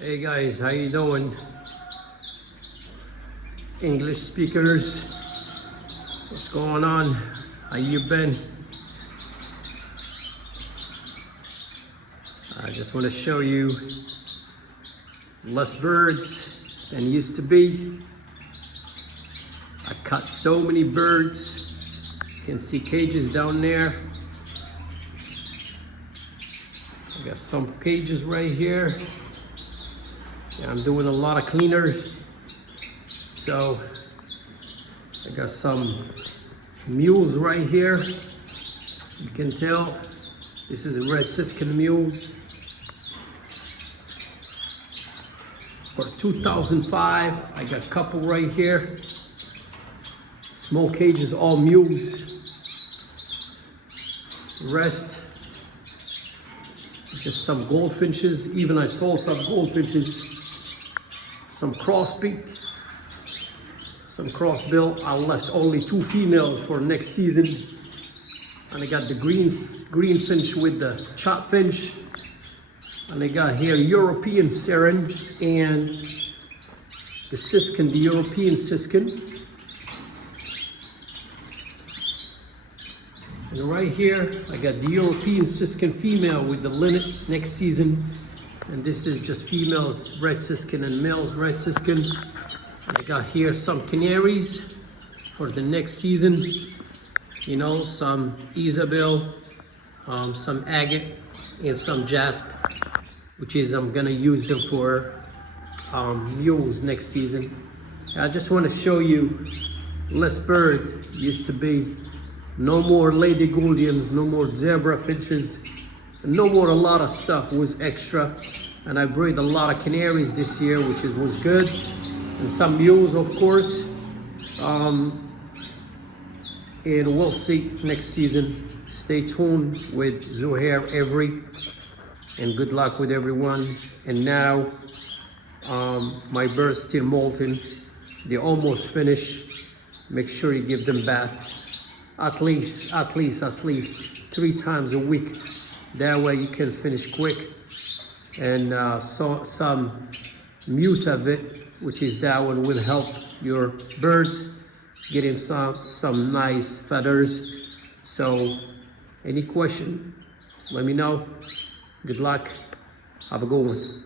Hey guys, how you doing? English speakers, what's going on? How you been? I just want to show you less birds than used to be. I cut so many birds. You can see cages down there. I got some cages right here. Yeah, I'm doing a lot of cleaners. So I got some mules right here. You can tell this is a red siskin mules for 2005. I got a couple right here. Small cages, all mules. Rest just some goldfinches. Even I sold some goldfinches. Some crossbeak, some crossbill. I left only 2 females for next season. And I got the greenfinch with the chopfinch. And I got here European Seren and the siskin, the European siskin. And right here, I got the European siskin female with the linnet next season. And this is just females, red siskin, and males, red siskin. And I got here some canaries for the next season. You know, some Isabel, some agate, and some jasp, which is I'm gonna use them for mules next season. I just want to show you less bird used to be. No more lady gouldians, no more zebra finches, no more a lot of stuff was extra. And I breed a lot of canaries this year, which was good. And some mules, of course. And we'll see next season. Stay tuned with Zuhair Every. And good luck with everyone. And now, my birds still molting. They're almost finished. Make sure you give them bath. At least 3 times a week. That way you can finish quick. And some Mutavit, which is that one, will help your birds get him some nice feathers. So any question, let me know. Good luck. Have a good one.